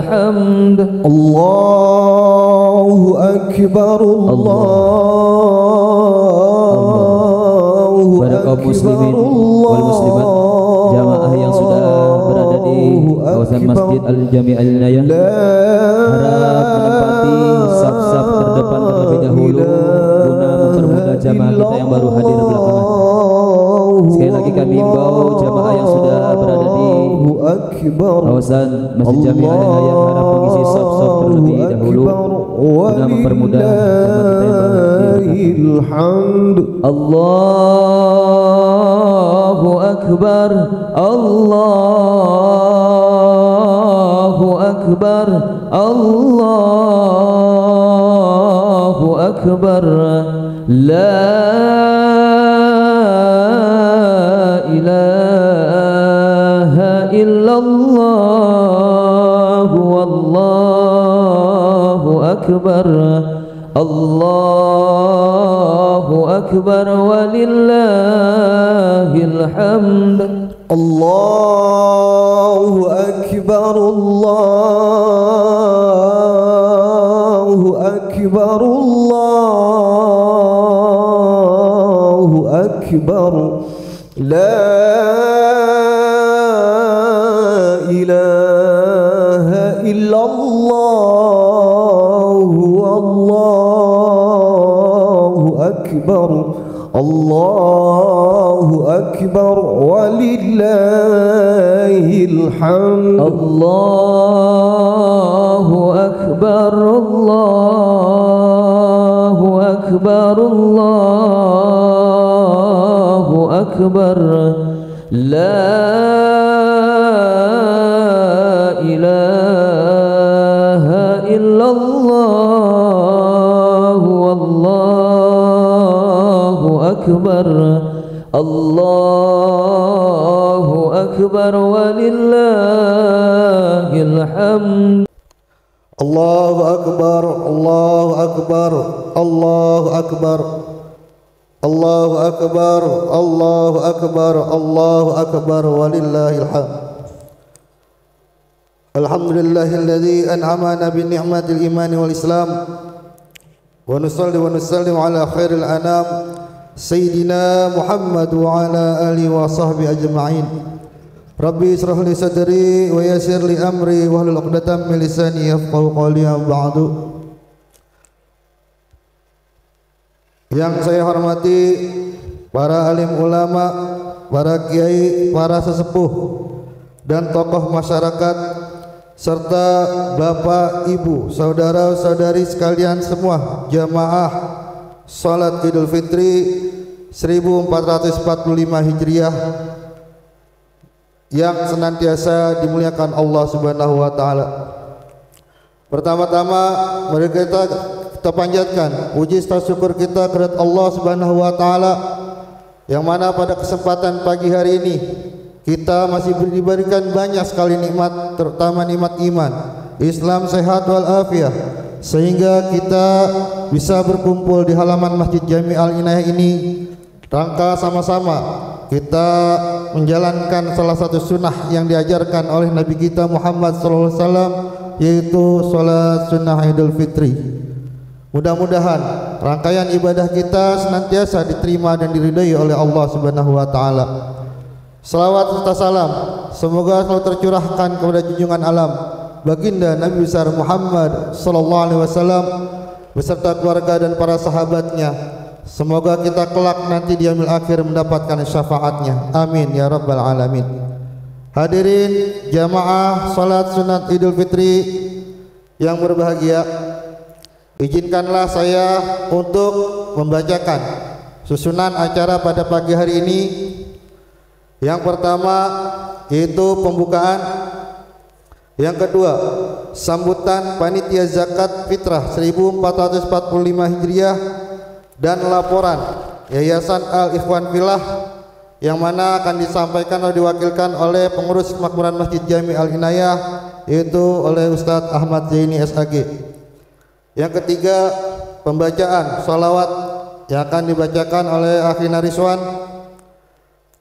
الحمد الله أكبر الله pada kaum muslimin wal muslimat jamaah yang sudah berada di kawasan Masjid Al-Jami' Al-Inayah harap menempati saf-saf terdepan terlebih dahulu guna mempermudah jamaah kita yang baru hadir belakangan. Sekali lagi kami himbau jamaah yang sudah berada di kawasan Masjid Jami' Al-Inayah harap mengisi saf-saf terlebih dahulu guna mempermudah jamaah kita yang baru hadir. Allahu Akbar, Allahu Akbar, Allahu Akbar, la ilaha illallah, wallahu akbar, Allahu akbar walillahil hamd. Allahu akbar, Allahu akbar, Allahu akbar, la ilaha illallah, wallahu akbar, Allahu akbar walillahil hamd. Allahu akbar, Allahu akbar, Allahu akbar, la ilaha illallah, wallahu akbar, Allahu akbar walillahil hamd. Allahu akbar, Allahu akbar, Allahu akbar, Allahu akbar, Allahu akbar, Allahu akbar walillahil hamd. Alhamdulillahilladzi an'amana bi ni'matil imani wal islam wa nusalli wa nusallim ala khairil anam sayyidina Muhammad wa ala alihi wa sahbihi ajma'in. Rabbi israh li sadri wa yassir li amri wahlul 'uqdatam min lisani yafqahu qawli. Ba'du. Yang saya hormati para alim ulama, para kiai, para sesepuh dan tokoh masyarakat serta bapak, ibu, saudara-saudari sekalian semua jamaah salat Idul Fitri 1445 Hijriah yang senantiasa dimuliakan Allah Subhanahu wa taala. Pertama-tama mari kita panjatkan puji syukur kita kepada Allah Subhanahu wa taala yang mana pada kesempatan pagi hari ini kita masih diberikan banyak sekali nikmat, terutama nikmat iman, Islam sehat wal afiah, sehingga kita bisa berkumpul di halaman Masjid Jami' Al-Inayah ini rangka sama-sama kita menjalankan salah satu sunnah yang diajarkan oleh Nabi kita Muhammad SAW, yaitu salat sunnah Idul Fitri. Mudah-mudahan rangkaian ibadah kita senantiasa diterima dan diridai oleh Allah Subhanahu wa taala. Salawat serta salam semoga selalu tercurahkan kepada junjungan alam baginda Nabi besar Muhammad sallallahu alaihi wasallam beserta keluarga dan para sahabatnya. Semoga kita kelak nanti di yaumil akhir mendapatkan syafaatnya. Amin ya rabbal alamin. Hadirin jamaah salat sunat Idul Fitri yang berbahagia, izinkanlah saya untuk membacakan susunan acara pada pagi hari ini. Yang pertama yaitu pembukaan, yang kedua sambutan panitia zakat fitrah 1445 Hijriah dan laporan Yayasan Al-Ikhwan Fillah yang mana akan disampaikan atau diwakilkan oleh pengurus kemakmuran Masjid Jami' Al-Inayah, yaitu oleh Ustadz Ahmad Zaini SAG. Yang ketiga pembacaan sholawat yang akan dibacakan oleh Akhi Nariswan.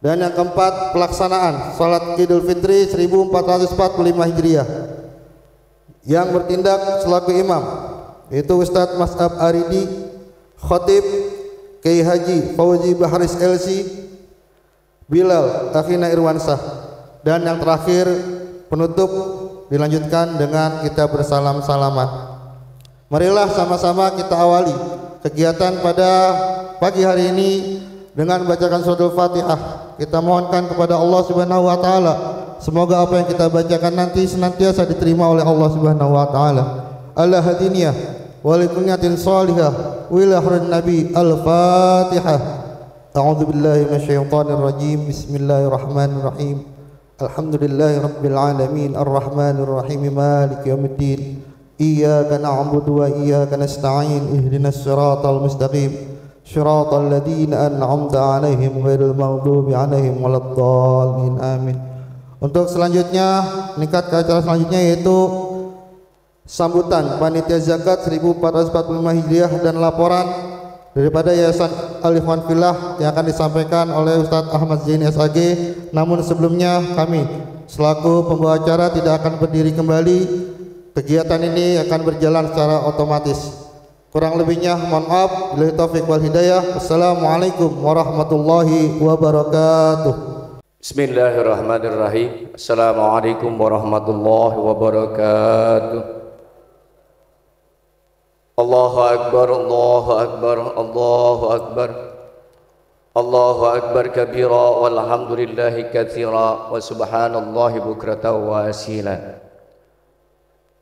Dan yang keempat pelaksanaan salat Idul Fitri 1445 Hijriah. yang bertindak selaku imam, yaitu Ustadz Mas'ab Aridi, Khatib Kiai Haji Fauzi Baharis LC, Bilal Akhina Irwansah, dan yang terakhir penutup dilanjutkan dengan kita bersalam-salaman. Marilah sama-sama kita awali kegiatan pada pagi hari ini dengan bacakan suratul Fatihah. Kita mohonkan kepada Allah Subhanahu wa taala semoga apa yang kita bacakan nanti senantiasa diterima oleh Allah Subhanahu wa taala. Ala hadiniyah wa likunyatin salihah wa ila khairin nabi. Al-Fatihah. A'udzu billahi minasyaitonir rajim. Bismillahirrahmanirrahim. Alhamdulillahi rabbil alamin arrahmanir rahim maliki yaumiddin. Iyyaka na'budu wa iyyaka nasta'in. Ihdinas siratal mustaqim. Shiratal ladzina an'amta 'alaihim ghairil maghdubi 'alaihim waladdallin. Amin. Untuk selanjutnya, meningkat ke acara selanjutnya yaitu sambutan panitia zakat 1445 Hijriah dan laporan daripada Yayasan Al-Ikhwan Fillah yang akan disampaikan oleh Ustadz Ahmad Zaini SAG. Namun sebelumnya kami selaku pembawa acara tidak akan berdiri kembali. Kegiatan ini akan berjalan secara otomatis. Kurang lebihnya mohon maaf. Billahi taufiq wal hidayah. Assalamualaikum warahmatullahi wabarakatuh. Bismillahirrahmanirrahim. Assalamualaikum warahmatullahi wabarakatuh. Allahu akbar, Allahu akbar, Allahu akbar. Allahu akbar kabira walhamdulillahi katsira wa subhanallahi bukratan wa asila.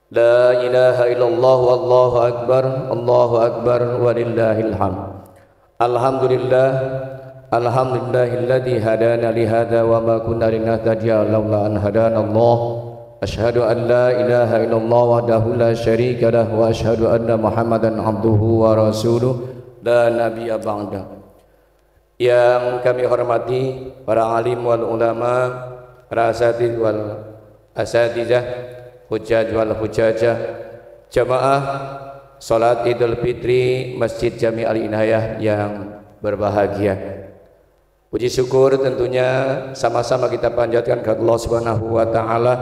La ilaha illallah wallahu akbar, Allahu akbar walillahil hamd. Alhamdulillah, alhamdulillahilladzi hadana li hadza wa ma kunna linahtadiya laula an hadana Allah. Asyhadu an la ilaha illallah wahdahu la syarika lah wa asyhadu anna Muhammadan abduhu wa rasuluh la nabiyya ba'da. Yang kami hormati para alim wal ulama, para asatidz wal asatizah, hujjaj wal hujjajah, jamaah salat Idul Fitri Masjid Jami Al-Inayah yang berbahagia. Puji syukur tentunya sama-sama kita panjatkan ke Allah Subhanahu wa taala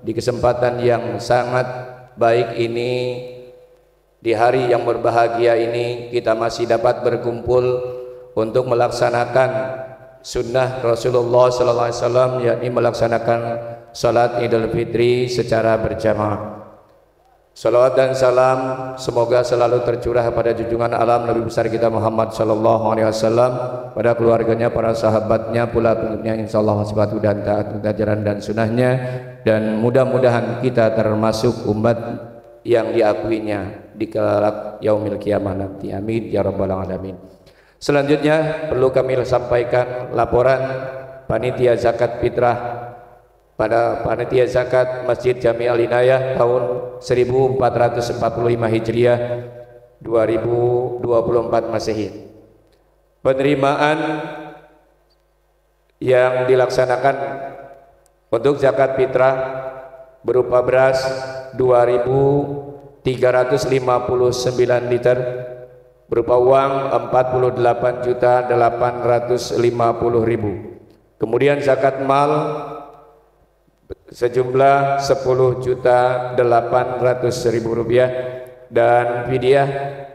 di kesempatan yang sangat baik ini, di hari yang berbahagia ini kita masih dapat berkumpul untuk melaksanakan sunnah Rasulullah SAW, yakni melaksanakan salat Idul Fitri secara berjamaah. Salawat dan salam semoga selalu tercurah pada junjungan alam Nabi besar kita Muhammad SAW, pada keluarganya, para sahabatnya, pula pengikutnya insyaallah wasbatu dan taat ajaran dan sunnahnya, dan mudah-mudahan kita termasuk umat yang diakuinya di kelak yaumil kiamah nanti. Amin ya rabbal alamin. Selanjutnya perlu kami sampaikan laporan panitia zakat fitrah pada panitia zakat Masjid Jami Al-Inayah tahun 1445 Hijriah 2024 Masehi. Penerimaan yang dilaksanakan untuk zakat fitrah berupa beras 2.359 liter, berupa uang 48.850.000. Kemudian zakat mal sejumlah 10.800.000 rupiah, dan fidyah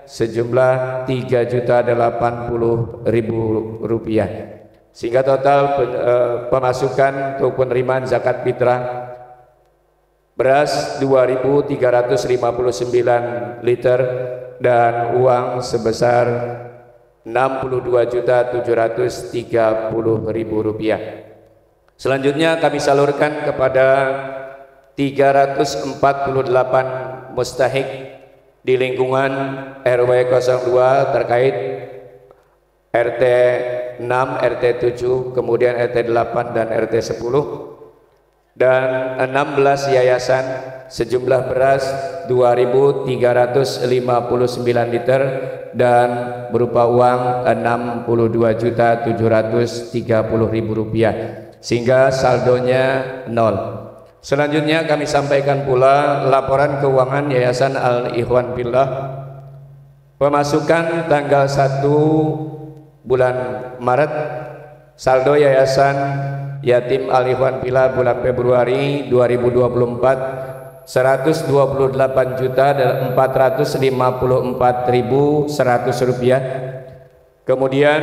sejumlah 3.080.000 rupiah, sehingga total pemasukan untuk penerimaan zakat fitrah beras 2.359 liter dan uang sebesar 62.730.000 rupiah. Selanjutnya kami salurkan kepada 348 mustahik di lingkungan RW 02 terkait RT 6, RT 7, kemudian RT 8 dan RT 10, dan 16 yayasan sejumlah beras 2.359 liter dan berupa uang 62.730.000 rupiah, sehingga saldonya 0. Selanjutnya kami sampaikan pula laporan keuangan Yayasan Al-Ikhwan Fillah. Pemasukan tanggal 1 bulan Maret, saldo Yayasan Yatim Al-Ikhwan Fillah bulan Februari 2024 128.454.100 rupiah. Kemudian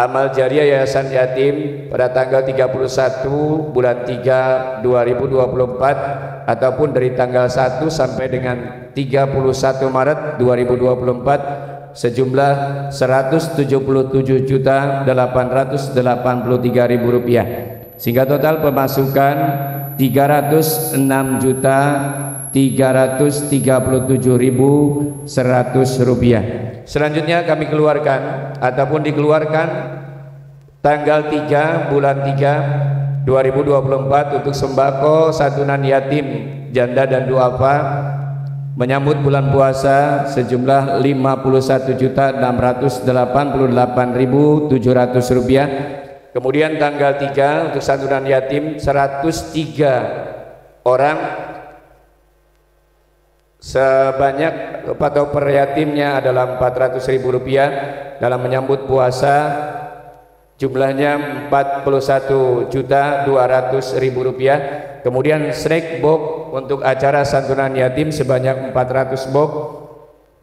amal jariah Yayasan Yatim pada tanggal 31 bulan 3 2024 ataupun dari tanggal 1 sampai dengan 31 Maret 2024 sejumlah Rp177.883.000, sehingga total pemasukan Rp306.337.100. Selanjutnya kami keluarkan ataupun dikeluarkan tanggal 3 bulan 3 2024 untuk sembako santunan yatim, janda dan duafa menyambut bulan puasa sejumlah Rp501.688.700. Kemudian tanggal 3 untuk santunan yatim 103 orang, sebanyak atau per yatimnya adalah Rp400.000 dalam menyambut puasa, jumlahnya Rp41.200.000. Kemudian snack box untuk acara santunan yatim sebanyak 400 box,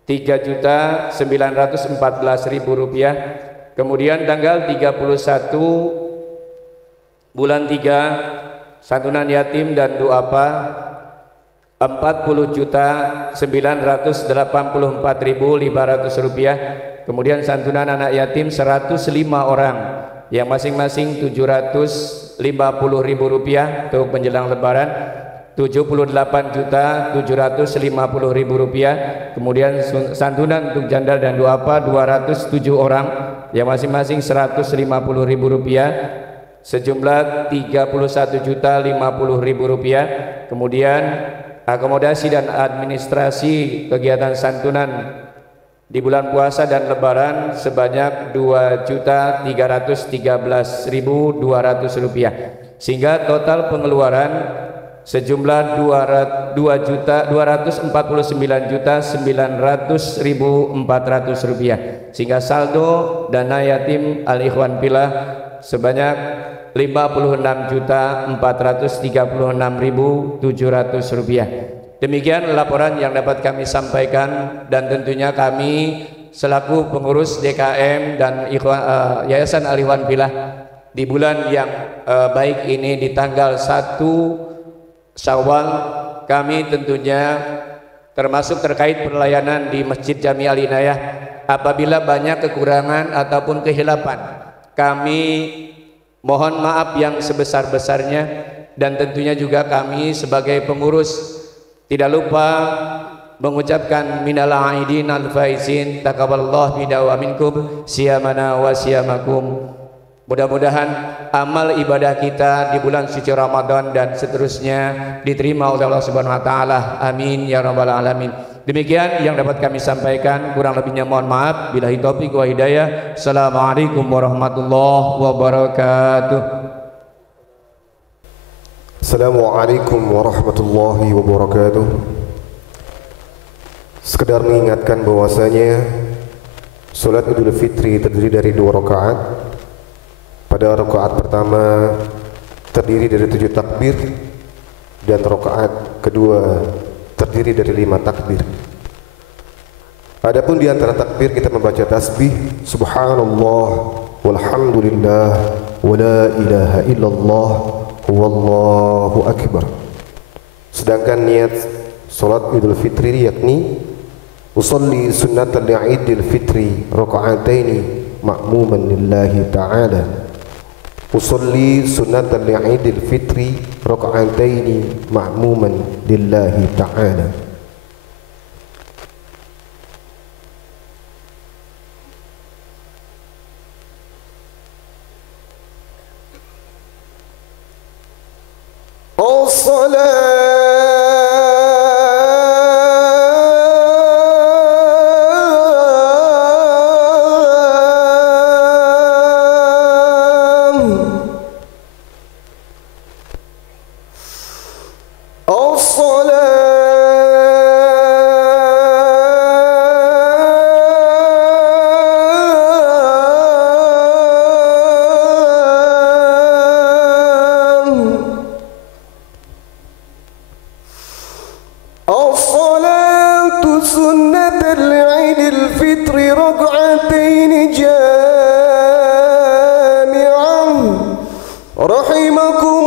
Rp3.914.000. Kemudian tanggal 31 bulan 3 santunan yatim dan duafa Rp40.984.500. Kemudian santunan anak yatim 105 orang yang masing-masing Rp750.000 untuk menjelang lebaran, Rp78.750.000. Kemudian santunan untuk janda dan duafa 207 orang yang masing-masing Rp150.000 sejumlah Rp31.050.000. Kemudian akomodasi dan administrasi kegiatan santunan di bulan puasa dan lebaran sebanyak Rp2.313.200, sehingga total pengeluaran sejumlah Rp229.900.400, sehingga saldo dana yatim Al-Ikhwan Fillah sebanyak Rp56.436.700. Demikian laporan yang dapat kami sampaikan, dan tentunya kami selaku pengurus DKM dan Yayasan Al-Ikhwan Fillah di bulan yang baik ini di tanggal 1 Syawal, kami tentunya termasuk terkait pelayanan di Masjid Jami Al-Inayah. Apabila banyak kekurangan ataupun kehilapan, kami mohon maaf yang sebesar-besarnya, dan tentunya juga kami sebagai pengurus tidak lupa mengucapkan minal aidin al faizin taqabbalallahu minna wa minkum siyamana wa siyamakum. Mudah-mudahan amal ibadah kita di bulan suci Ramadan dan seterusnya diterima oleh Allah Subhanahu wa taala. Amin ya rabbal alamin. Demikian yang dapat kami sampaikan, kurang lebihnya mohon maaf. Billahi taufiq wa hidayah. Assalamualaikum warahmatullahi wabarakatuh. Assalamualaikum warahmatullahi wabarakatuh. Sekedar mengingatkan bahwasanya salat Idul Fitri terdiri dari 2 rakaat. Pada rakaat pertama terdiri dari 7 takbir, dan rakaat kedua terdiri dari 5 takbir. Adapun di antara takbir kita membaca tasbih subhanallah walhamdulillah wa la ilaha illallah wallahu akbar. Sedangkan niat salat Idul Fitri yakni usolli sunnatal Idul Fitri raka'ataini ma'muman lillahi ta'ala. Usolli sunnatal Idul Fitri raka'ataini ma'muman lillahi ta'ala. الصلاة سنة العيد الفطر ركعتين جامعا رحمكم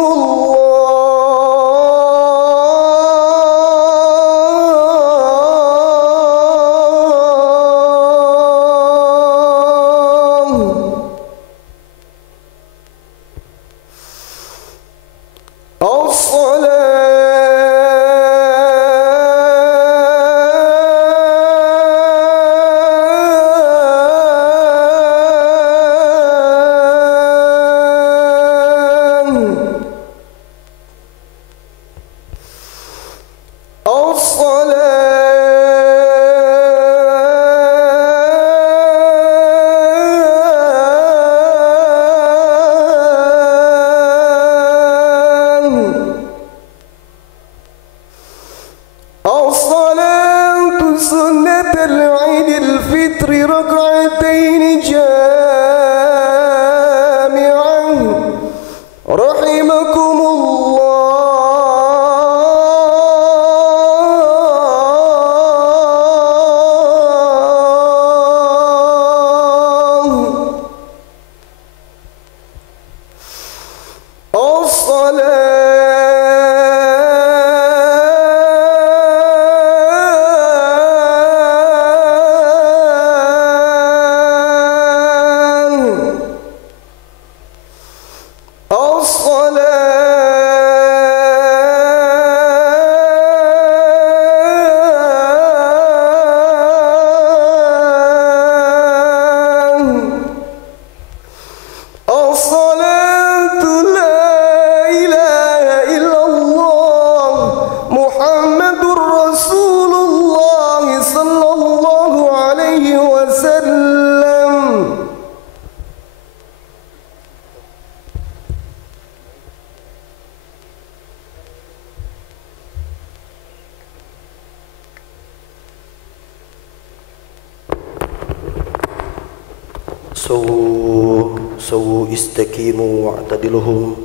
سووا استقيموا واعتدلهم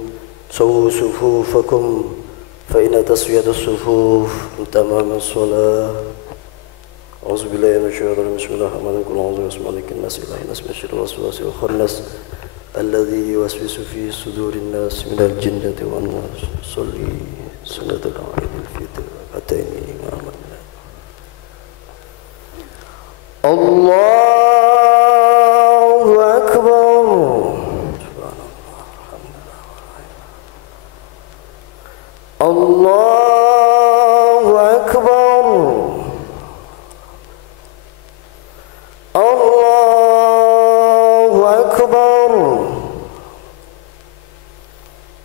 سووا صفوفكم فإن تسوية الصفوف من تمام الصلاة. أعوذ بالله من الشيطان الرجيم. بسم الله الرحمن الرحيم. أعوذ بسمالك الناس إله الناس من شر الوسواس الخناس الذي يوسوس في صدور الناس من الجنة والناس. صلي سنة العيد الفطر ركعتين إماما. الله أكبر. الله أكبر. الله أكبر.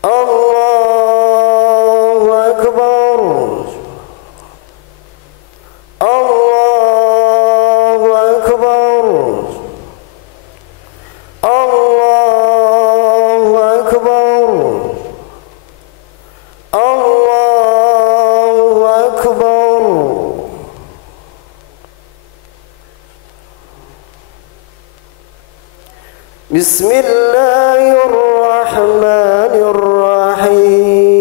الله أكبر. الله أكبر. الله أكبر. الله أكبر. بسم الله الرحمن الرحيم.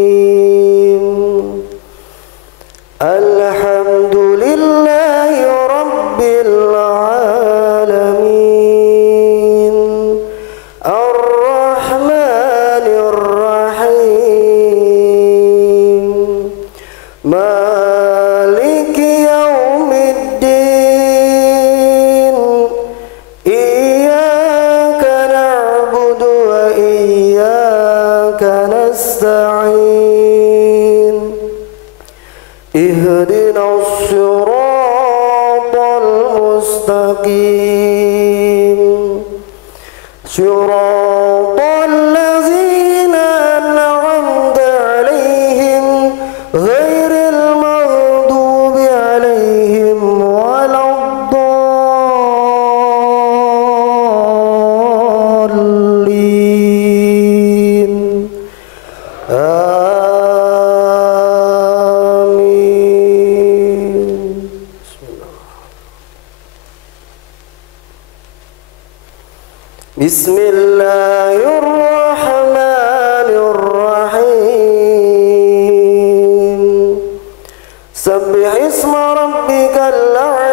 الحمد لله رب العالمين الرحمن الرحيم مالك يوم الدين إياك نعبد وإياك نستعين اهدنا الصراط المستقيم صراط الذين أنعمت عليهم غير المغضوب عليهم ولا الضالين. بسم الله الرحمن الرحيم سبح اسم ربك الأعلى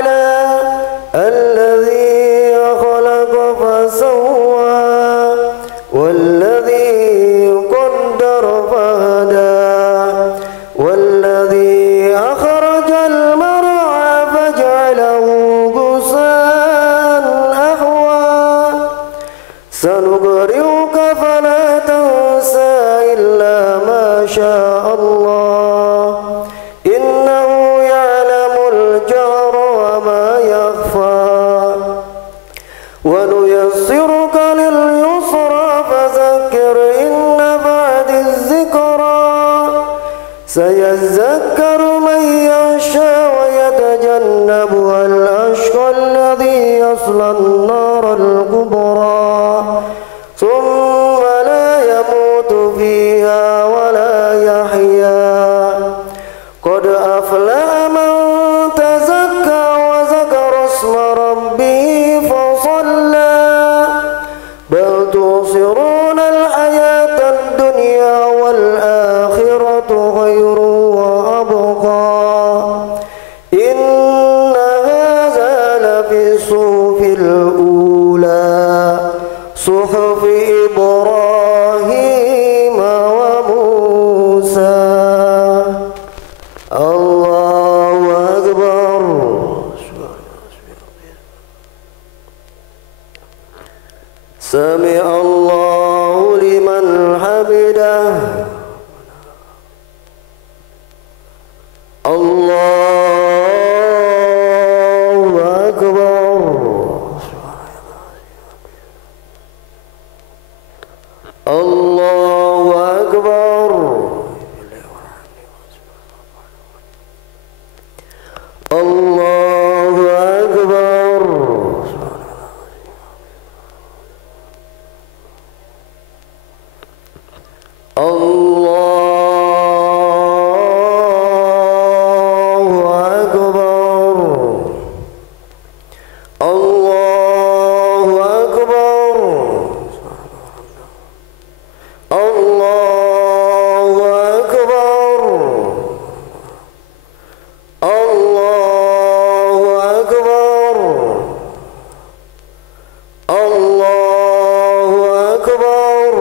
يصلى النار الكبرى ثم لا يموت فيها ولا يحيا قد أفلح من تزكى وذكر اسم ربه فصلى بل تؤثرون الحياة الدنيا والآخرة خير وأبقى إن هذا لفي الصحف الأولى صحف إبراهيم وموسى. الله أكبر. سمع الله لمن حمده. الله أكبر. الله أكبر. الله أكبر. الله أكبر. الله أكبر. الله أكبر. الله أكبر. الله أكبر.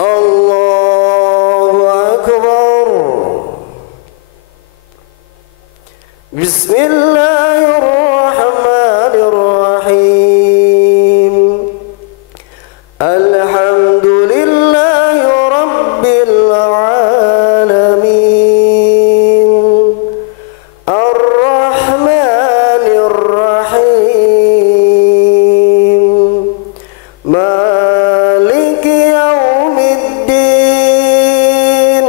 الله أكبر. بسم الله الرحمن الرحيم. الحمد لله رب العالمين الرحمن الرحيم مالك يوم الدين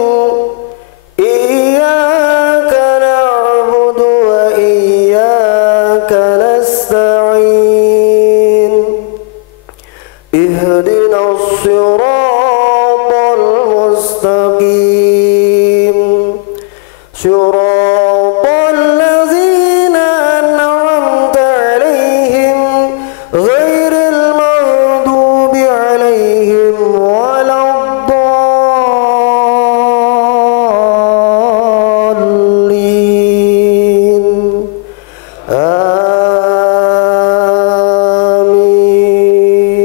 إياك نعبد وإياك نستعين اهدنا الصراط المستقيم صراط الذين أنعمت عليهم غير المغضوب عليهم ولا الضالين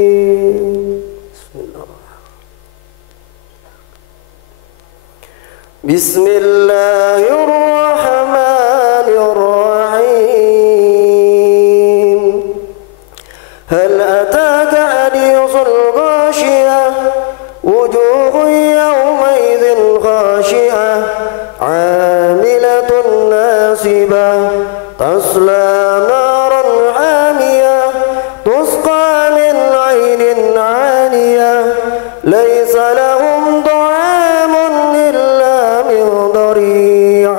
آمين. بسم الله الرحمن الرحيم. هل أتاك حديث الغاشية وجوه يومئذ خاشعة عاملة ناصبة تصلى نارا حامية تسقى من عين عانية ليس لهم طعام إلا من ضريع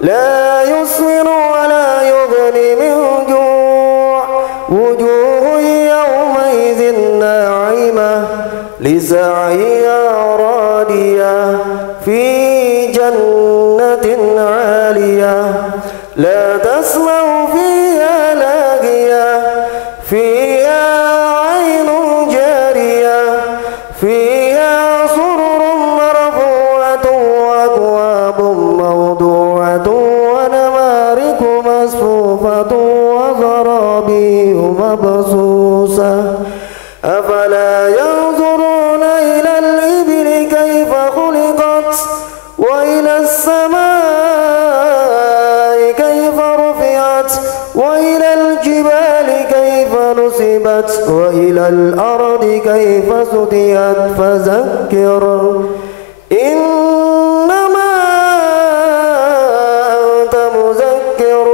لا يسمن ولا يغني من جوع وجوه يومئذ ناعمة لسعيها راضية في جنة عالية لا تسمع فيها لاغية فيها عين جارية فيها سرر مرفوعة وأكواب موضوعة ونمارق مصفوفة وزرابي مبثوثة أفلا ينظرون إلى الإبل كيف خلقت وإلى السماء كيف رفعت وإلى الجبال كيف نصبت وإلى الأرض كيف سطحت فذكر إنما أنت مذكر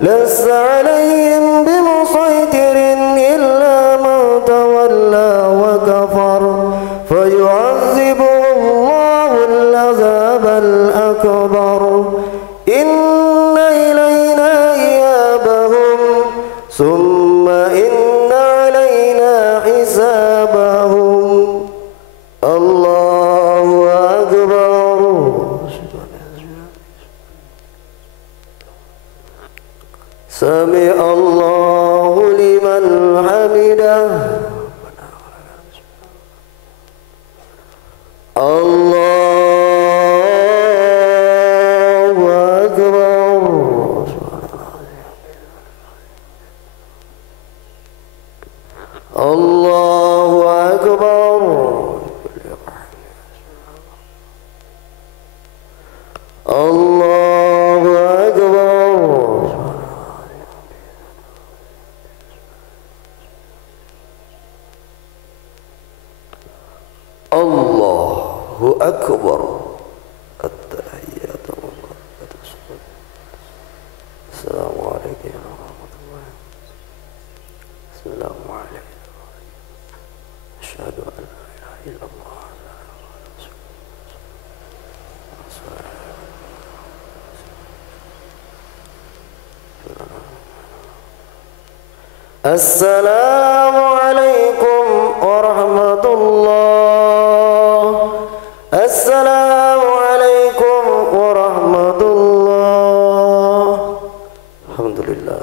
لست عليهم بمسيطر إلا من تولى وكفر فيعذبه الله العذاب الأكبر إن إلينا إيابهم ثم إن علينا حسابهم الله أكبر سمع الله لمن حمده الله أكبر الله أكبر الله أكبر الله أكبر التحيات السلام عليكم ورحمة الله السلام عليكم أشهد أن لا إله إلا الله السلام عليكم ورحمة الله السلام عليكم ورحمة الله الحمد لله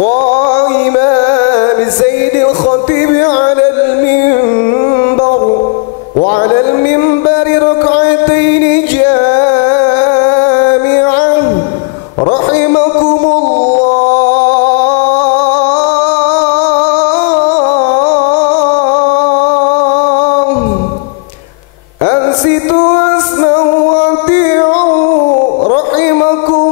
قائما بسيد الخطيب على المنبر وعلى المنبر ركعتين جامعا رحمكم الله أنصتوا واسمعوا وأطيعوا رحمكم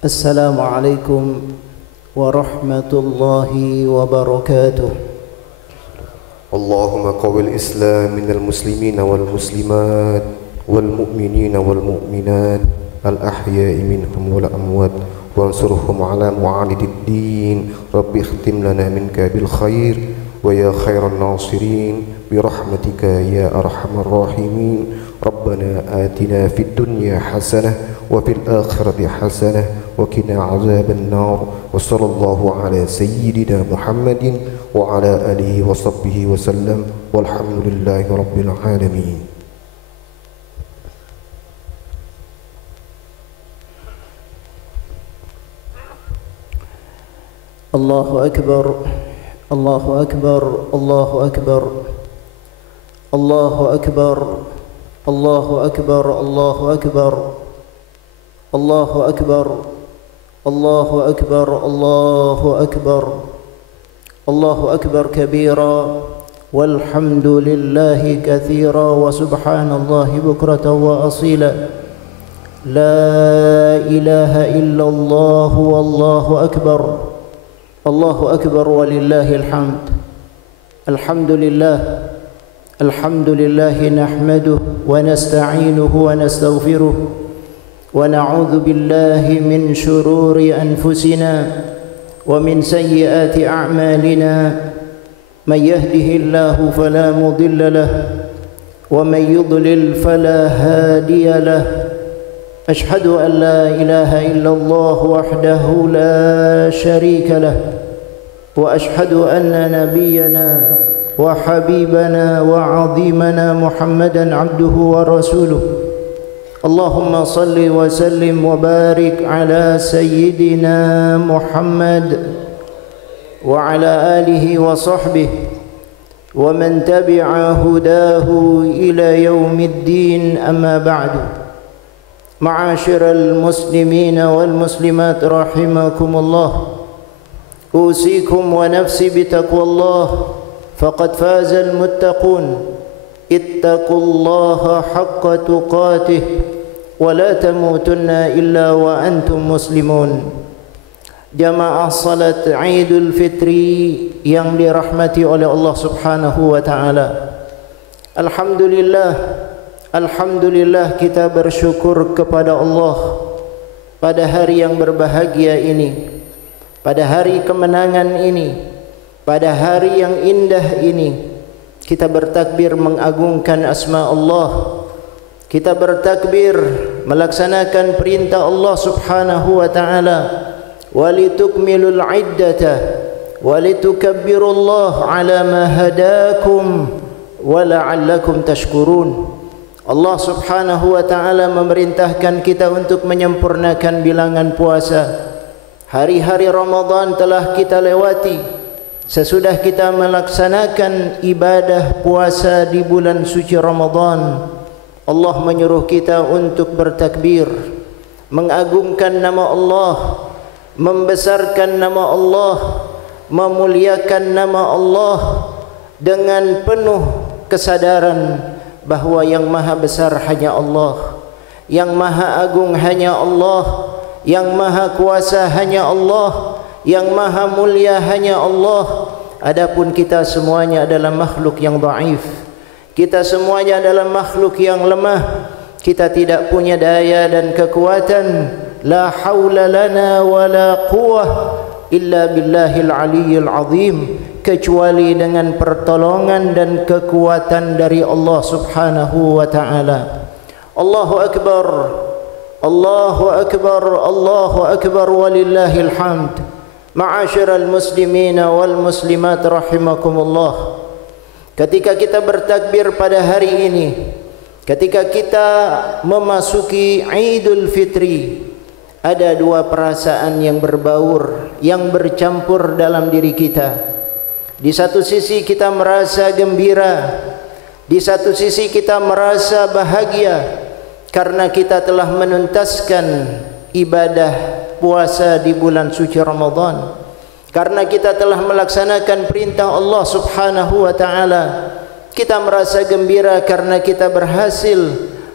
السلام عليكم ورحمة الله وبركاته. اللهم قوي الإسلام من المسلمين والمسلمات والمؤمنين والمؤمنات الأحياء منهم والأموات وانصرهم على معاند الدين. رب اختم لنا منك بالخير ويا خير الناصرين برحمتك يا أرحم الراحمين. ربنا آتنا في الدنيا حسنة وفي الآخرة حسنة وقنا عذاب النار. وصلى الله على سيدنا محمد وعلى آله وصحبه وسلم والحمد لله رب العالمين. الله أكبر الله أكبر الله أكبر الله أكبر الله أكبر الله أكبر الله أكبر الله أكبر الله أكبر الله أكبر كبيرا والحمد لله كثيرا وسبحان الله بكرة وأصيلا. لا إله إلا الله والله أكبر الله أكبر ولله الحمد. الحمد لله الحمد لله نحمده ونستعينه ونستغفره ونعوذ بالله من شرور أنفسنا ومن سيئات أعمالنا. من يهده الله فلا مضل له ومن يضلل فلا هادي له. أشهد أن لا إله إلا الله وحده لا شريك له وأشهد أن نبينا وحبيبنا وعظيمنا محمدا عبده ورسوله. اللهم صل وسلم وبارك على سيدنا محمد وعلى آله وصحبه ومن تبع هداه إلى يوم الدين. أما بعد، معاشر المسلمين والمسلمات رحمكم الله، أوصيكم ونفسي بتقوى الله فقد فاز المتقون. اتقوا الله حق تقاته ولا تموتن إلا وأنتم مسلمون. Jamaah salat Idul Fitri yang dirahmati oleh Allah Subhanahu wa taala. Alhamdulillah kita bersyukur kepada Allah pada hari yang berbahagia ini, pada hari kemenangan ini, pada hari yang indah ini. Kita bertakbir mengagungkan asma Allah. Kita bertakbir melaksanakan perintah Allah Subhanahu wa taala. Walitukmilul iddata walitukabbirullaha ala ma hadakum wa la'allakum tashkurun. Allah Subhanahu wa taala memerintahkan kita untuk menyempurnakan bilangan puasa. Hari-hari Ramadan telah kita lewati. Sesudah kita melaksanakan ibadah puasa di bulan suci Ramadan, Allah menyuruh kita untuk bertakbir, mengagungkan nama Allah, membesarkan nama Allah, memuliakan nama Allah dengan penuh kesadaran bahawa yang maha besar hanya Allah, yang maha agung hanya Allah, yang maha kuasa hanya Allah, yang maha mulia hanya Allah. Adapun kita semuanya adalah makhluk yang dhaif. Kita semuanya adalah makhluk yang lemah. Kita tidak punya daya dan kekuatan. La haula lana wa la quwwah illa billahil aliyyil azim, kecuali dengan pertolongan dan kekuatan dari Allah Subhanahu wa taala. Allahu akbar, Allahu akbar, Allahu akbar walillahil hamd. Ma'asyiral muslimina wal muslimat rahimakumullah. Ketika kita bertakbir pada hari ini, ketika kita memasuki Idul Fitri, ada dua perasaan yang berbaur, yang bercampur dalam diri kita. Di satu sisi kita merasa gembira, di satu sisi kita merasa bahagia karena kita telah menuntaskan ibadah puasa di bulan suci Ramadan, karena kita telah melaksanakan perintah Allah Subhanahu wa taala. Kita merasa gembira karena kita berhasil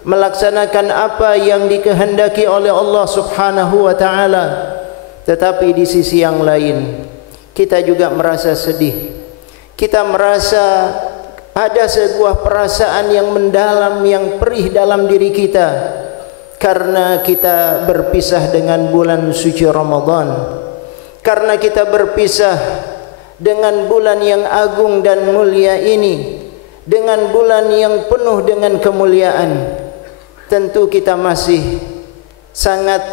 melaksanakan apa yang dikehendaki oleh Allah Subhanahu wa taala. Tetapi di sisi yang lain, kita juga merasa sedih. Kita merasa ada sebuah perasaan yang mendalam, yang perih dalam diri kita karena kita berpisah dengan bulan suci Ramadan, karena kita berpisah dengan bulan yang agung dan mulia ini, dengan bulan yang penuh dengan kemuliaan. Tentu kita masih sangat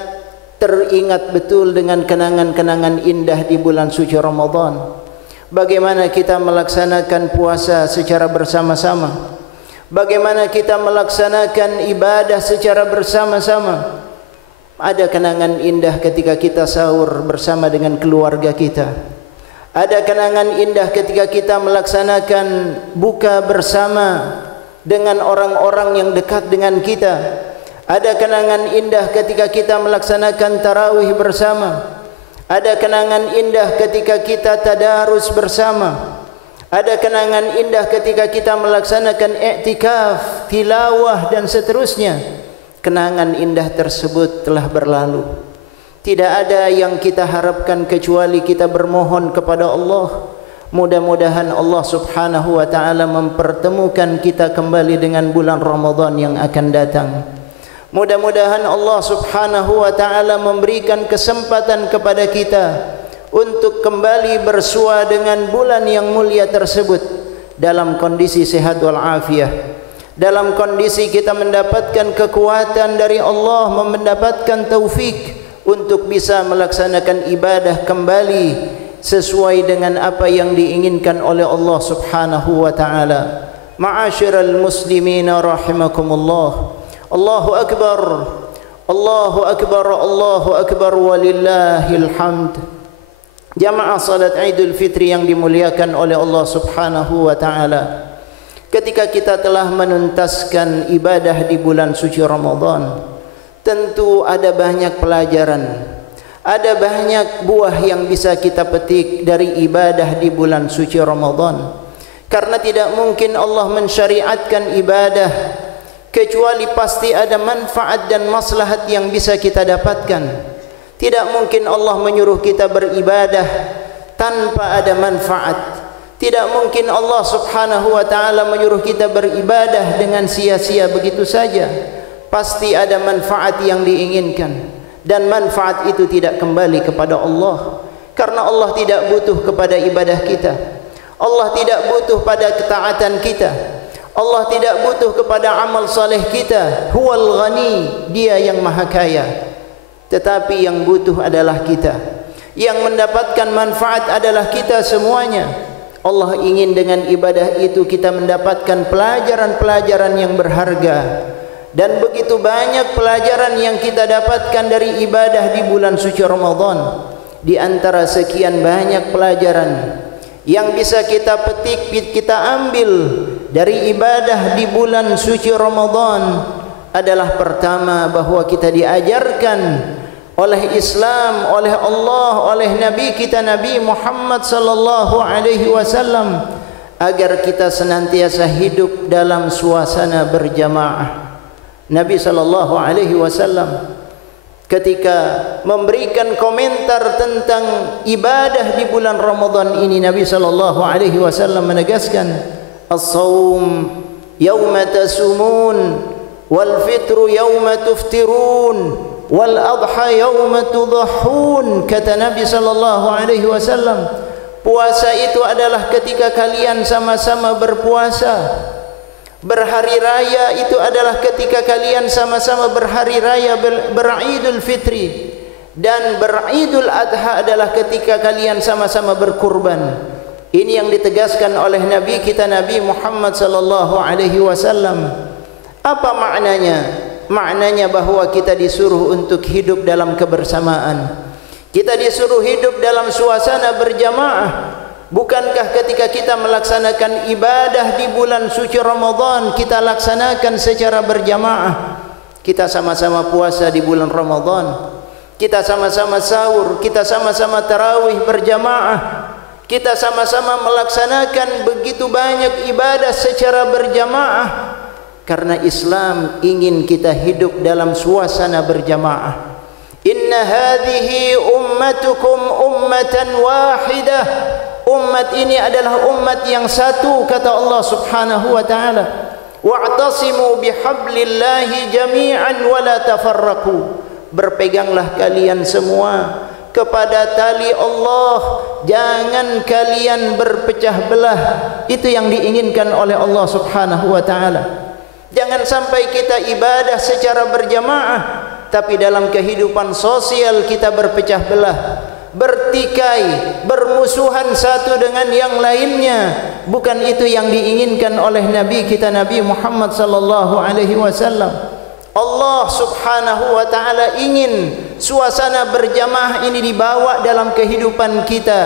teringat betul dengan kenangan-kenangan indah di bulan suci Ramadan. Bagaimana kita melaksanakan puasa secara bersama-sama, bagaimana kita melaksanakan ibadah secara bersama-sama. Ada kenangan indah ketika kita sahur bersama dengan keluarga kita. Ada kenangan indah ketika kita melaksanakan buka bersama dengan orang-orang yang dekat dengan kita. Ada kenangan indah ketika kita melaksanakan tarawih bersama. Ada kenangan indah ketika kita tadarus bersama. Ada kenangan indah ketika kita melaksanakan i'tikaf, tilawah dan seterusnya. Kenangan indah tersebut telah berlalu. Tidak ada yang kita harapkan kecuali kita bermohon kepada Allah. Mudah-mudahan Allah Subhanahu wa taala mempertemukan kita kembali dengan bulan Ramadan yang akan datang. Mudah-mudahan Allah Subhanahu wa taala memberikan kesempatan kepada kita untuk kembali bersua dengan bulan yang mulia tersebut dalam kondisi sehat wal afiah, dalam kondisi kita mendapatkan kekuatan dari Allah, mendapatkan taufik untuk bisa melaksanakan ibadah kembali sesuai dengan apa yang diinginkan oleh Allah Subhanahu wa taala. Ma'asyiral muslimina rahimakumullah. Allahu akbar, Allahu akbar, Allahu akbar, walillahil hamd. Jamaah salat Idul Fitri yang dimuliakan oleh Allah Subhanahu wa taala. Ketika kita telah menuntaskan ibadah di bulan suci Ramadan, tentu ada banyak pelajaran, ada banyak buah yang bisa kita petik dari ibadah di bulan suci Ramadan. Karena tidak mungkin Allah mensyariatkan ibadah kecuali pasti ada manfaat dan maslahat yang bisa kita dapatkan. Tidak mungkin Allah menyuruh kita beribadah tanpa ada manfaat. Tidak mungkin Allah Subhanahu wa taala menyuruh kita beribadah dengan sia-sia begitu saja. Pasti ada manfaat yang diinginkan, dan manfaat itu tidak kembali kepada Allah. Karena Allah tidak butuh kepada ibadah kita. Allah tidak butuh pada ketaatan kita. Allah tidak butuh kepada amal saleh kita. Huwal ghani, Dia yang maha kaya. Tetapi yang butuh adalah kita. Yang mendapatkan manfaat adalah kita semuanya. Allah ingin dengan ibadah itu kita mendapatkan pelajaran-pelajaran yang berharga. Dan begitu banyak pelajaran yang kita dapatkan dari ibadah di bulan suci Ramadan. Di antara sekian banyak pelajaran yang bisa kita petik, kita ambil dari ibadah di bulan suci Ramadan adalah pertama, bahwa kita diajarkan oleh Islam, oleh Allah, oleh Nabi kita Nabi Muhammad sallallahu alaihi wasallam agar kita senantiasa hidup dalam suasana berjamaah. Nabi sallallahu alaihi wasallam ketika memberikan komentar tentang ibadah di bulan Ramadan ini, Nabi sallallahu alaihi wasallam menegaskan, as-shaum yauma tasumun wal fitru yauma tuftirun wal adha yauma tudhahun. Kata Nabi sallallahu alaihi wasallam, puasa itu adalah ketika kalian sama-sama berpuasa. Berhari raya itu adalah ketika kalian sama-sama berhari raya, beridul fitri. Dan beridul adha adalah ketika kalian sama-sama berkurban. Ini yang ditegaskan oleh Nabi kita Nabi Muhammad sallallahu alaihi wasallam. Apa maknanya? Maknanya bahwa kita disuruh untuk hidup dalam kebersamaan. Kita disuruh hidup dalam suasana berjamaah. Bukankah ketika kita melaksanakan ibadah di bulan suci Ramadan, kita laksanakan secara berjamaah? Kita sama-sama puasa di bulan Ramadan, kita sama-sama sahur, kita sama-sama tarawih berjamaah, kita sama-sama melaksanakan begitu banyak ibadah secara berjamaah. Karena Islam ingin kita hidup dalam suasana berjamaah. Inna hadhihi ummatukum ummatan wahidah. Umat ini adalah umat yang satu, kata Allah Subhanahu wa taala. Wa'tasimu bihablillahi jami'an wa la tafarraqu. Berpeganglah kalian semua kepada tali Allah, jangan kalian berpecah belah. Itu yang diinginkan oleh Allah Subhanahu wa taala. Jangan sampai kita ibadah secara berjamaah, tapi dalam kehidupan sosial kita berpecah belah, bertikai, bermusuhan satu dengan yang lainnya. Bukan itu yang diinginkan oleh Nabi kita Nabi Muhammad sallallahu alaihi wasallam. Allah Subhanahu wa taala ingin suasana berjamaah ini dibawa dalam kehidupan kita.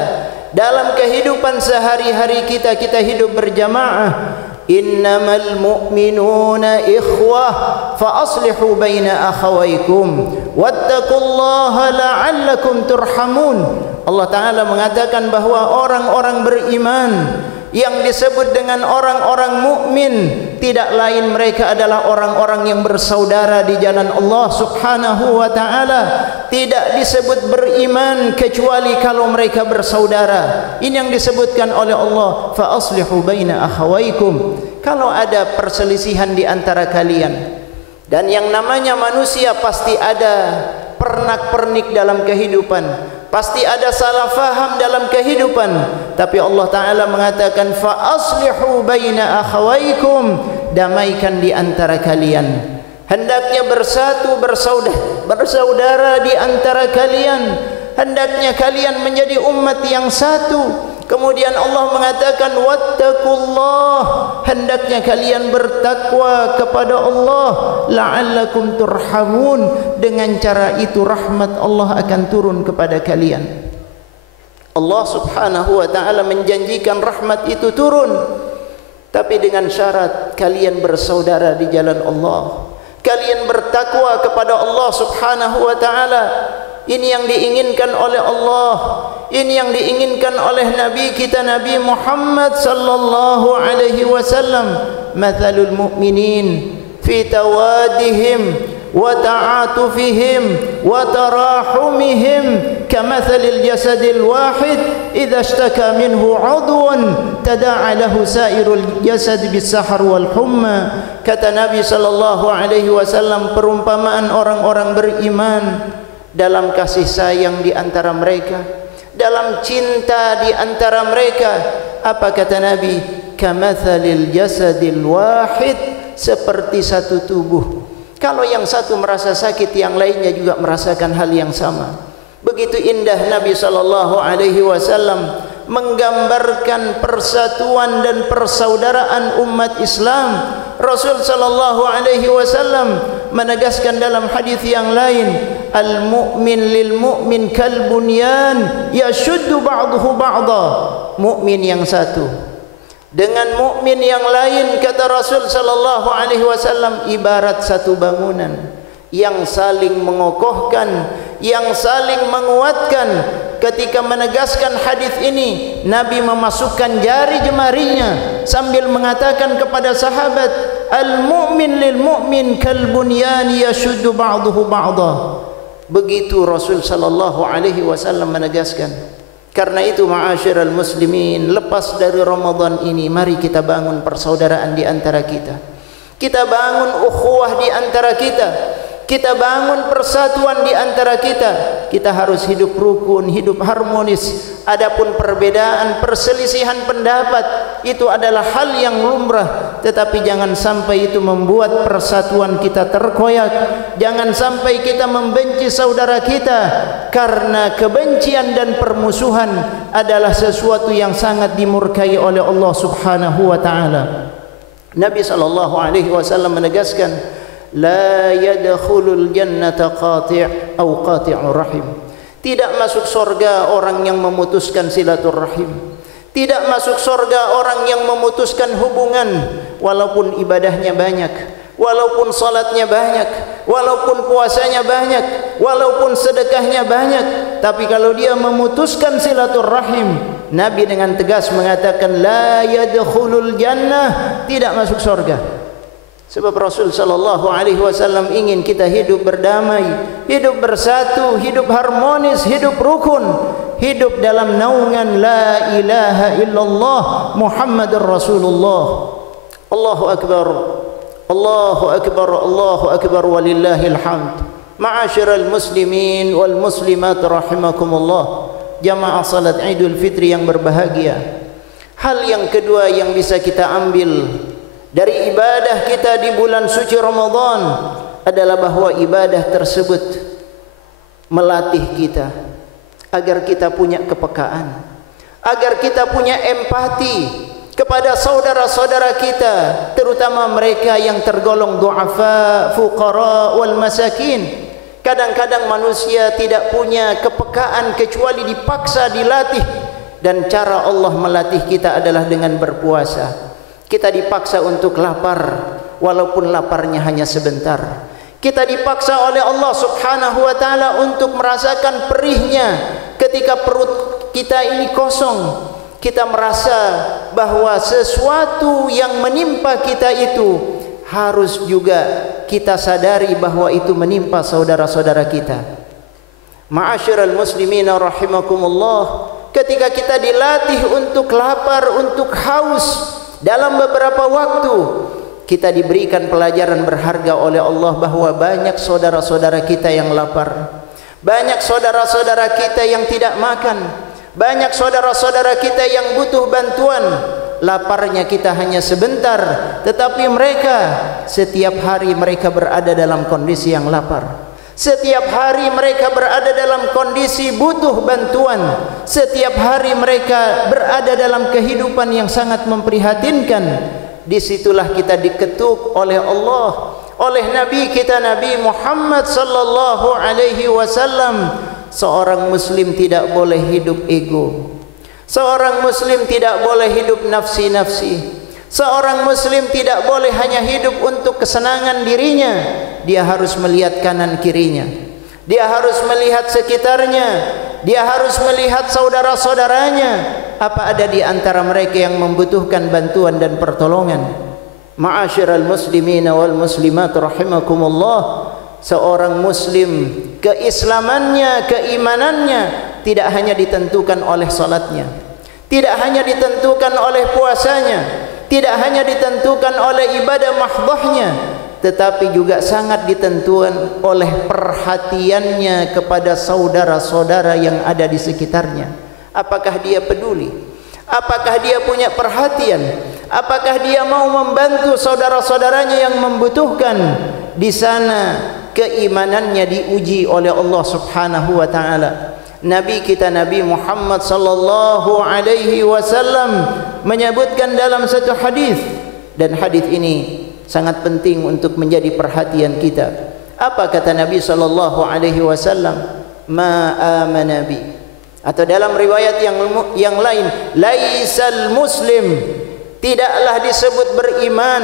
Dalam kehidupan sehari-hari kita hidup berjamaah. Innamal mu'minuna ikhwah fa aslihu baina akhawaykum wattaqullaha la'allakum turhamun. Allah taala mengatakan bahwa orang-orang beriman yang disebut dengan orang-orang mukmin tidak lain mereka adalah orang-orang yang bersaudara di jalan Allah Subhanahu wa taala. Tidak disebut beriman kecuali kalau mereka bersaudara. Ini yang disebutkan oleh Allah, fa aslihu baina akhawaykum. Kalau ada perselisihan di antara kalian, dan yang namanya manusia pasti ada pernak-pernik dalam kehidupan, pasti ada salah faham dalam kehidupan, tapi Allah Ta'ala mengatakan fa aslihu baina akhawaykum, damaikan di antara kalian. Hendaknya bersatu, bersaudara di antara kalian. Hendaknya kalian menjadi umat yang satu. Kemudian Allah mengatakan wattaqullah, hendaknya kalian bertakwa kepada Allah, la'allakum turhamun, dengan cara itu rahmat Allah akan turun kepada kalian. Allah Subhanahu wa taala menjanjikan rahmat itu turun, tapi dengan syarat kalian bersaudara di jalan Allah, kalian bertakwa kepada Allah Subhanahu wa taala. Ini yang diinginkan oleh Allah, ini yang diinginkan oleh Nabi kita Nabi Muhammad sallallahu alaihi wasallam. Mathalul mu'minin fi tawadihim wa ta'atufihim wa tarahumihim kamathalil jasadil wahid idza ishtaka minhu 'udwan tada'a lahu sa'irul jasad bis-sahar wal humma. Kata Nabi sallallahu alaihi wasallam, perumpamaan orang-orang beriman dalam kasih sayang di antara mereka, dalam cinta di antara mereka. Apa kata Nabi? Kamathalil jasadil wahid, seperti satu tubuh. Kalau yang satu merasa sakit, yang lainnya juga merasakan hal yang sama. Begitu indah Nabi sallallahu alaihi wasallam menggambarkan persatuan dan persaudaraan umat Islam. Rasul sallallahu alaihi wasallam menegaskan dalam hadis yang lain, al-mu'min lil mu'min kal bunyan yashuddu ba'dahu ba'dha. Mukmin yang satu dengan mukmin yang lain, kata Rasul sallallahu alaihi wasallam, ibarat satu bangunan yang saling mengokohkan, yang saling menguatkan. Ketika menegaskan hadis ini, Nabi memasukkan jari jemarinya sambil mengatakan kepada sahabat, al-mu'min lil mu'min kal bunyan yashuddu ba'dahu ba'dha. Begitu Rasul sallallahu alaihi wasallam menegaskan. Karena itu ma'asyiral muslimin, lepas dari Ramadan ini mari kita bangun persaudaraan di antara kita. Kita bangun ukhuwah di antara kita. Kita bangun persatuan di antara kita. Kita harus hidup rukun, hidup harmonis. Adapun perbedaan, perselisihan pendapat, itu adalah hal yang lumrah, tetapi jangan sampai itu membuat persatuan kita terkoyak. Jangan sampai kita membenci saudara kita, karena kebencian dan permusuhan adalah sesuatu yang sangat dimurkai oleh Allah Subhanahu wa taala. Nabi sallallahu alaihi wasallam menegaskan, la yadkhulul jannata qati' atau qati'ur rahim. Tidak masuk surga orang yang memutuskan silaturahim. Tidak masuk surga orang yang memutuskan hubungan, walaupun ibadahnya banyak, walaupun salatnya banyak, walaupun puasanya banyak, walaupun sedekahnya banyak, tapi kalau dia memutuskan silaturahim, Nabi dengan tegas mengatakan la yadkhulul jannah, tidak masuk surga. Sebab Rasul sallallahu alaihi wasallam ingin kita hidup berdamai, hidup bersatu, hidup harmonis, hidup rukun, hidup dalam naungan la ilaha illallah Muhammadur Rasulullah. Allahu akbar, Allahu akbar, Allahu akbar, walillahil hamd. Ma'asyiral muslimin wal muslimat rahimakumullah, jamaah salat Idul Fitri yang berbahagia. Hal yang kedua yang bisa kita ambil dari ibadah kita di bulan suci Ramadan adalah bahwa ibadah tersebut melatih kita agar kita punya kepekaan, agar kita punya empati kepada saudara-saudara kita, terutama mereka yang tergolong du'afa, fuqara wal masakin. Kadang-kadang manusia tidak punya kepekaan kecuali dipaksa, dilatih, dan cara Allah melatih kita adalah dengan berpuasa. Kita dipaksa untuk lapar, walaupun laparnya hanya sebentar. Kita dipaksa oleh Allah Subhanahu wa taala untuk merasakan perihnya ketika perut kita ini kosong. Kita merasa bahwa sesuatu yang menimpa kita itu harus juga kita sadari bahwa itu menimpa saudara-saudara kita. Ma'asyiral muslimina rahimakumullah, ketika kita dilatih untuk lapar, untuk haus, dalam beberapa waktu kita diberikan pelajaran berharga oleh Allah bahwa banyak saudara-saudara kita yang lapar, banyak saudara-saudara kita yang tidak makan, banyak saudara-saudara kita yang butuh bantuan. Laparnya kita hanya sebentar, tetapi mereka setiap hari mereka berada dalam kondisi yang lapar. Setiap hari mereka berada dalam kondisi butuh bantuan. Setiap hari mereka berada dalam kehidupan yang sangat memprihatinkan. Disitulah kita diketuk oleh Allah, oleh Nabi kita Nabi Muhammad sallallahu alaihi wasallam. Seorang muslim tidak boleh hidup ego. Seorang muslim tidak boleh hidup nafsi-nafsi. Seorang muslim tidak boleh hanya hidup untuk kesenangan dirinya. Dia harus melihat kanan kirinya. Dia harus melihat sekitarnya. Dia harus melihat saudara-saudaranya. Apa ada di antara mereka yang membutuhkan bantuan dan pertolongan? Ma'asyiral muslimina wal muslimat rahimakumullah. Seorang muslim, keislamannya, keimanannya tidak hanya ditentukan oleh salatnya, tidak hanya ditentukan oleh puasanya, tidak hanya ditentukan oleh ibadah mahdhahnya, tetapi juga sangat ditentukan oleh perhatiannya kepada saudara-saudara yang ada di sekitarnya. Apakah dia peduli? Apakah dia punya perhatian? Apakah dia mau membantu saudara-saudaranya yang membutuhkan? Di sana keimanannya diuji oleh Allah Subhanahu wa taala. Nabi kita Nabi Muhammad sallallahu alaihi wasallam menyebutkan dalam satu hadis, dan hadis ini sangat penting untuk menjadi perhatian kita. Apa kata Nabi sallallahu alaihi wasallam? Ma amana bi. Atau dalam riwayat yang lain, laisal muslim, tidaklah disebut beriman,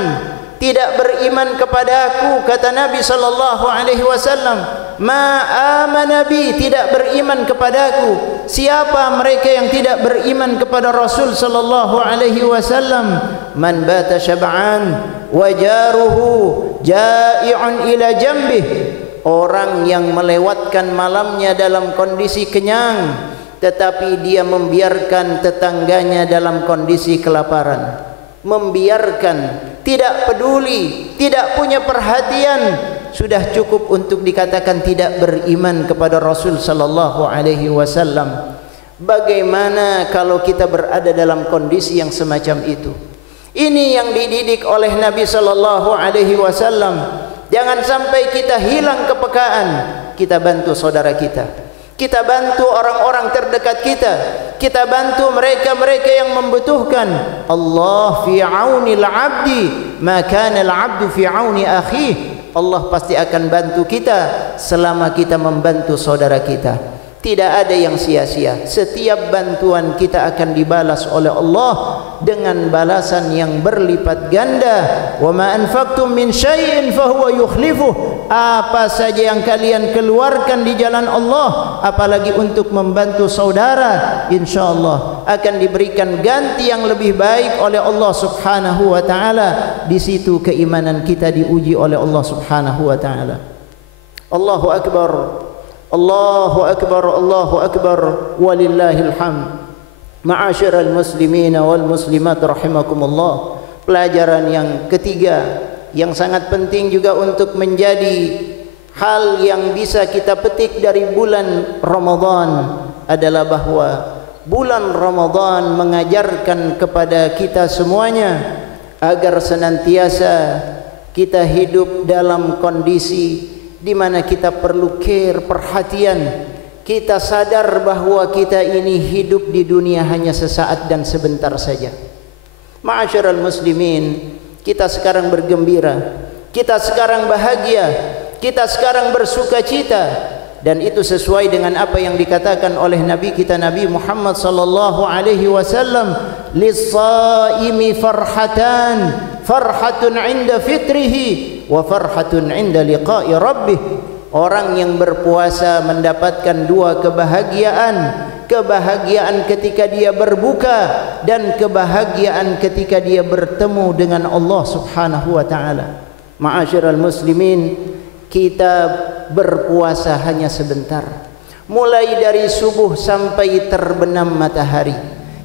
tidak beriman kepadaku, kata Nabi sallallahu alaihi wasallam. Ma amana bi, tidak beriman kepadaku. Siapa mereka yang tidak beriman kepada Rasul sallallahu alaihi wasallam? Man bata syab'an wa jaruhu ja'i'un ila jambih. Orang yang melewatkan malamnya dalam kondisi kenyang, tetapi dia membiarkan tetangganya dalam kondisi kelaparan. Membiarkan, tidak peduli, tidak punya perhatian, sudah cukup untuk dikatakan tidak beriman kepada Rasul sallallahu alaihi wasallam. Bagaimana kalau kita berada dalam kondisi yang semacam itu? Ini yang dididik oleh Nabi sallallahu alaihi wasallam. Jangan sampai kita hilang kepekaan. Kita bantu saudara kita, kita bantu orang-orang terdekat kita, kita bantu mereka-mereka yang membutuhkan. Allah fi aunil abdi ma kana al-abdu fi auni akhihi. Allah pasti akan bantu kita selama kita membantu saudara kita. Tidak ada yang sia-sia. Setiap bantuan kita akan dibalas oleh Allah dengan balasan yang berlipat ganda. Wa ma anfaqtum min syai'in fahuwa yukhlifuh. Apa saja yang kalian keluarkan di jalan Allah, apalagi untuk membantu saudara, insyaallah akan diberikan ganti yang lebih baik oleh Allah Subhanahu wa taala. Di situ keimanan kita diuji oleh Allah Subhanahu wa taala. Allahu akbar. Allahu akbar, Allahu akbar, walillahil hamd. Ma'asyiral muslimin wal muslimat rahimakumullah. Pelajaran yang ketiga yang sangat penting juga untuk menjadi hal yang bisa kita petik dari bulan Ramadan adalah bahwa bulan Ramadan mengajarkan kepada kita semuanya agar senantiasa kita hidup dalam kondisi di mana kita perlu care, perhatian. Kita sadar bahwa kita ini hidup di dunia hanya sesaat dan sebentar saja. Ma'asyiral muslimin, kita sekarang bergembira, kita sekarang bahagia, kita sekarang bersukacita, dan itu sesuai dengan apa yang dikatakan oleh Nabi kita Nabi Muhammad sallallahu alaihi wasallam, lis-shaimi farhatan, farhatun 'inda fitrihi wa farhatun 'inda liqa'i rabbih. Orang yang berpuasa mendapatkan dua kebahagiaan, kebahagiaan ketika dia berbuka dan kebahagiaan ketika dia bertemu dengan Allah Subhanahu wa taala. Ma'asyiral muslimin, kita berpuasa hanya sebentar, mulai dari subuh sampai terbenam matahari.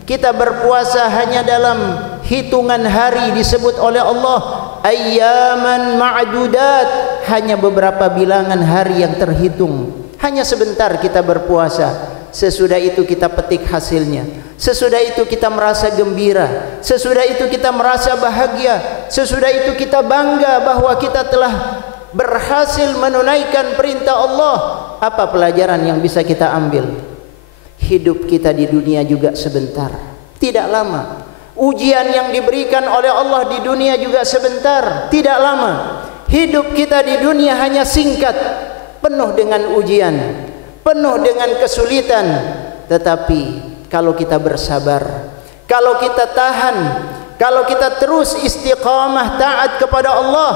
Kita berpuasa hanya dalam hitungan hari, disebut oleh Allah ayyaman ma'dudat, hanya beberapa bilangan hari yang terhitung. Hanya sebentar kita berpuasa. Sesudah itu kita petik hasilnya. Sesudah itu kita merasa gembira. Sesudah itu kita merasa bahagia. Sesudah itu kita bangga bahwa kita telah berhasil menunaikan perintah Allah, apa pelajaran yang bisa kita ambil? Hidup kita di dunia juga sebentar, tidak lama. Ujian yang diberikan oleh Allah di dunia juga sebentar, tidak lama. Hidup kita di dunia hanya singkat, penuh dengan ujian, penuh dengan kesulitan. Tetapi kalau kita bersabar, kalau kita tahan, kalau kita terus istiqamah taat kepada Allah,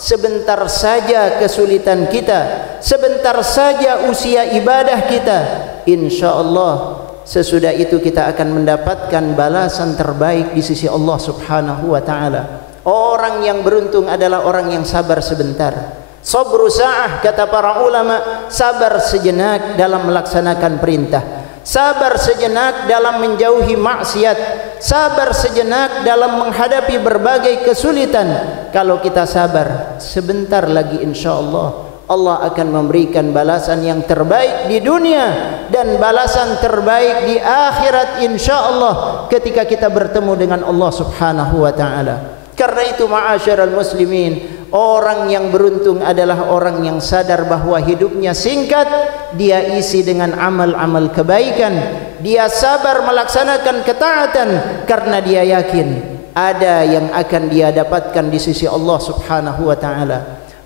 sebentar saja kesulitan kita, sebentar saja usia ibadah kita, insya Allah sesudah itu kita akan mendapatkan balasan terbaik di sisi Allah Subhanahu wa ta'ala. Orang yang beruntung adalah orang yang sabar sebentar. Sabru sa'ah, kata para ulama, sabar sejenak dalam melaksanakan perintah, sabar sejenak dalam menjauhi maksiat, sabar sejenak dalam menghadapi berbagai kesulitan. Kalau kita sabar sebentar lagi, insya Allah Allah akan memberikan balasan yang terbaik di dunia dan balasan terbaik di akhirat, insya Allah, ketika kita bertemu dengan Allah Subhanahu wa ta'ala. Karena itu ma'asyiral muslimin, orang yang beruntung adalah orang yang sadar bahwa hidupnya singkat, dia isi dengan amal-amal kebaikan, dia sabar melaksanakan ketaatan karena dia yakin ada yang akan dia dapatkan di sisi Allah Subhanahu wa ta'ala.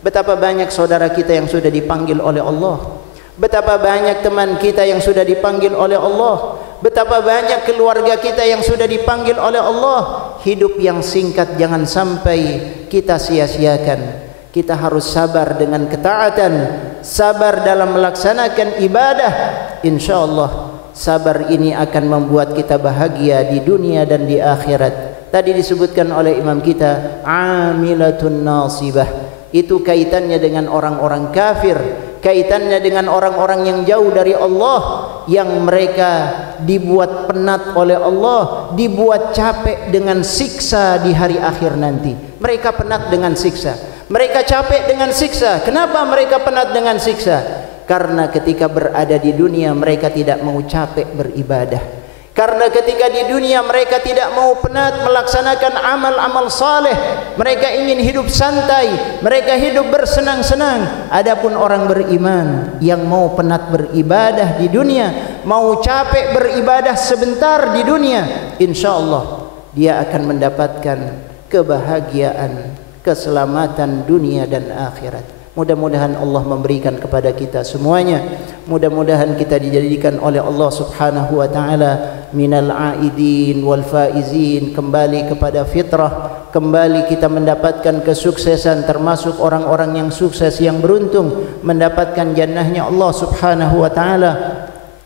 Betapa banyak saudara kita yang sudah dipanggil oleh Allah, betapa banyak teman kita yang sudah dipanggil oleh Allah, betapa banyak keluarga kita yang sudah dipanggil oleh Allah. Hidup yang singkat jangan sampai kita sia-siakan. Kita harus sabar dengan ketaatan, sabar dalam melaksanakan ibadah. Insya Allah sabar ini akan membuat kita bahagia di dunia dan di akhirat. Tadi disebutkan oleh imam kita, amilatun nasibah. Itu kaitannya dengan orang-orang kafir, kaitannya dengan orang-orang yang jauh dari Allah, yang mereka dibuat penat oleh Allah, dibuat capek dengan siksa di hari akhir nanti. Mereka penat dengan siksa, mereka capek dengan siksa. Kenapa mereka penat dengan siksa? Karena ketika berada di dunia mereka tidak mau capek beribadah. Karena ketika di dunia mereka tidak mau penat melaksanakan amal-amal saleh, mereka ingin hidup santai, mereka hidup bersenang-senang. Adapun orang beriman yang mau penat beribadah di dunia, mau capek beribadah sebentar di dunia, insya Allah dia akan mendapatkan kebahagiaan, keselamatan dunia dan akhirat. Mudah-mudahan Allah memberikan kepada kita semuanya. Mudah-mudahan kita dijadikan oleh Allah Subhanahu wa ta'ala minal aidin wal faizin, kembali kepada fitrah, kembali kita mendapatkan kesuksesan, termasuk orang-orang yang sukses, yang beruntung mendapatkan jannahnya Allah Subhanahu wa ta'ala.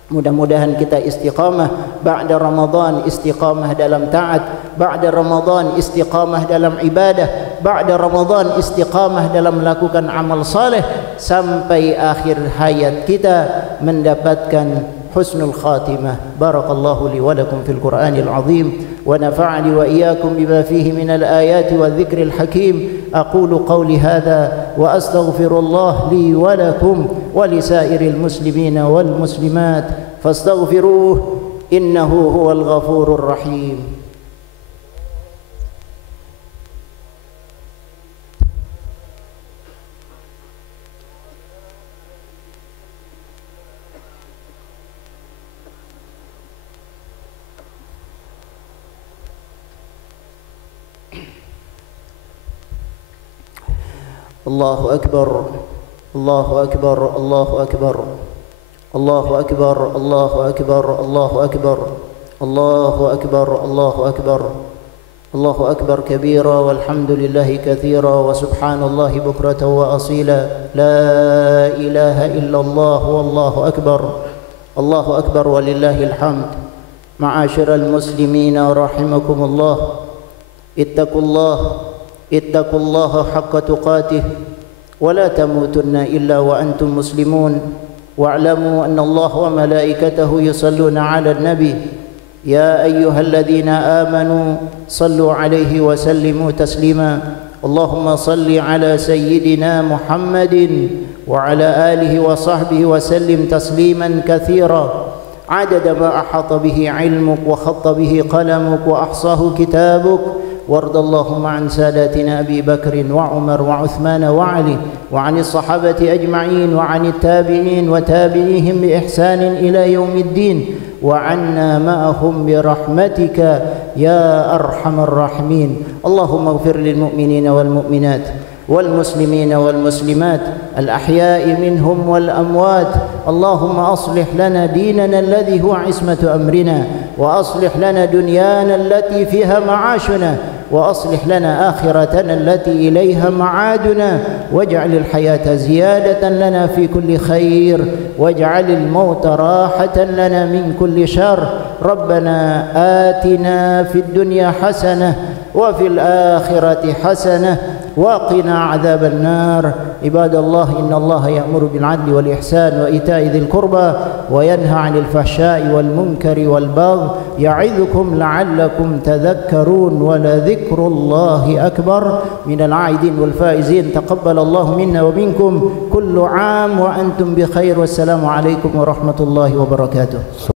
Mudah-mudahan kita istiqamah ba'da Ramadan, istiqamah dalam taat, ba'da Ramadan istiqamah dalam ibadah, ba'da Ramadan istiqamah dalam melakukan amal saleh, sampai akhir hayat kita mendapatkan husnul khatimah. Barakallahu li wa lakum fil Qur'anil azim wa nafa'ani wa iyyakum bima fihi minal ayati wadh-dhikril hakim. Aqulu qawli hadha wa astaghfirullah li wa lakum wa lisairil muslimina wal muslimat fastaghfiruhu innahu huwal ghafurur rahim. Allahu akbar, Allahu akbar, Allahu akbar, Allahu akbar, Allahu akbar, Allahu akbar, Allahu akbar, Allahu akbar, Allahu akbar kabira walhamdulillahi katsira wa subhanallahi bukratan wa asila. La ilaha illallah wallahu akbar, Allahu akbar walillahil hamd. Ma'asyiral muslimina rahimakumullah, ittaqullaha haqqa tuqatih wa la tamutunna illa wa antum muslimun wa'lamu anna Allah wa malaikatahu yusalluna 'alan nabi ya ayyuhalladzina amanu sallu 'alaihi wa sallimu taslima. Allahumma salli 'ala sayyidina Muhammadin wa 'ala alihi wa sahbihi wa sallim tasliman katsira adada ma ahata bihi 'ilmuk wa khatta bihi qalamuk wa ahsahu kitabuk وارض اللهم عن ساداتنا أبي بكر وعمر وعثمان وعلي وعن الصحابة أجمعين وعن التابعين وتابعيهم بإحسان إلى يوم الدين وعنا معهم برحمتك يا أرحم الراحمين. اللهم اغفر للمؤمنين والمؤمنات والمسلمين والمسلمات الأحياء منهم والأموات. اللهم أصلح لنا ديننا الذي هو عصمة أمرنا، وأصلح لنا دنيانا التي فيها معاشنا، وأصلح لنا آخرتنا التي إليها معادنا، واجعل الحياة زيادة لنا في كل خير، واجعل الموت راحة لنا من كل شر. ربنا آتنا في الدنيا حسنة وفي الآخرة حسنة وقنا عذاب النار. عباد الله، إن الله يأمر بالعدل والإحسان وإيتاء ذي القربى وينهى عن الفحشاء والمنكر والبغي يعظكم لعلكم تذكرون، ولذكر الله أكبر. من العائدين والفائزين تقبل الله منا ومنكم، كل عام وأنتم بخير، والسلام عليكم ورحمة الله وبركاته.